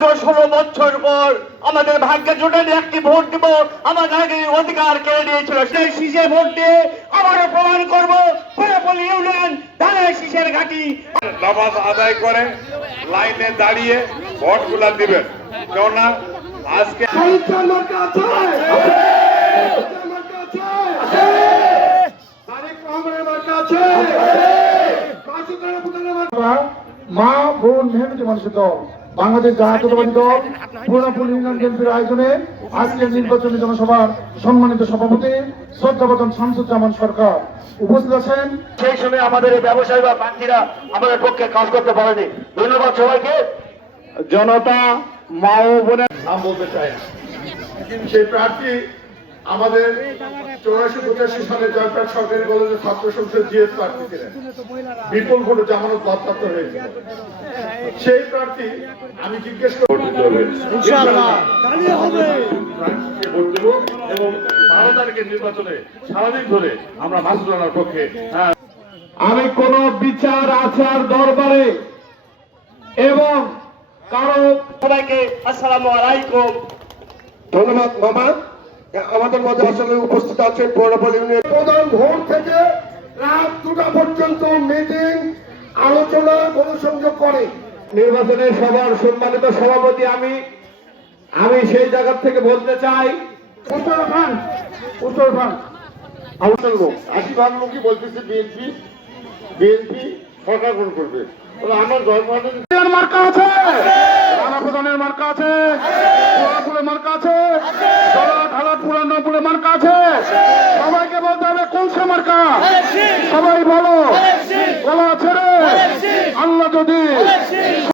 16 বছর পর আমাদের ভাগ্যে জোটের একটি ভোট দিব, আমাদের আগে অধিকার কেড়ে নিয়েছিল। সেই শীষে ভোট দিয়ে আবারও প্রমাণ করব পুরোপুরি ইউনিয়ন ধানের শীষের ঘাঁটি। নামাজ আদায় করে লাইনে দাঁড়িয়ে ভোটগুলা দিবেন, কেননা আজকে মা বোন মেহনতি মানুষের দল বাংলাদেশ জাতীয়তাবাদী দল পুরাপুর ইউনিয়ন বিএনপির আয়োজনে আজকের নির্বাচনী জনসভার সম্মানিত সভাপতি শ্রদ্ধাভাজন শামসুজ্জামান সরকার উপস্থিত আছেন। সেই সময় আমাদের এই ব্যবসায়ী বা প্রার্থীরা আমাদের পক্ষে কাজ করতে পারেনি। ধন্যবাদ সবাইকে। জনতা মা ও বোনের নাম বলতে চাই না। সেই প্রার্থী আমাদের 84-85 সালে জয়প্রাট সরকারি কলেজের ছাত্র সংসদ জিএস প্রার্থী ছিলেন, বিপুল ভোটে জামানত বাজেয়াপ্ত হয়েছিল। সেই প্রার্থী আমি জিজ্ঞেস করব ইনশাআল্লাহ ভোট দেব এবং 12 তারিখের নির্বাচনে সারাদিন ধরে আমরা মাসুদানার পক্ষে। আমি কোন বিচার আচার দরবারে এবং কারো সবাইকে আসসালামু আলাইকুম। ধন্যবাদ মামা। আমাদের মধ্যে আসলে উপস্থিত আছেন পৌরপাল ইউনিয়ন প্রধান ভোর থেকে রাত 2টা পর্যন্ত মিটিং আলোচনা গণসংযোগ করে নির্বাচনের সবার সম্মানিত সভাপতি আমি সেই জায়গা থেকে বলতে চাই উত্তর খান আমাদের লোক 80% লোকই বলতেছে বিএনপি সরকার গ্রহণ করবে। আমার এর মার্কা আছে, রানা প্রধানের মার্কা আছে, পুরাপুরের মার্কা আছে, ঢালাট পুরানপুরের মার্কা আছে। সবাইকে বলতে হবে কোন সে মার্কা, সবাই বলো গলা ছেড়ে আল্লাহ যদি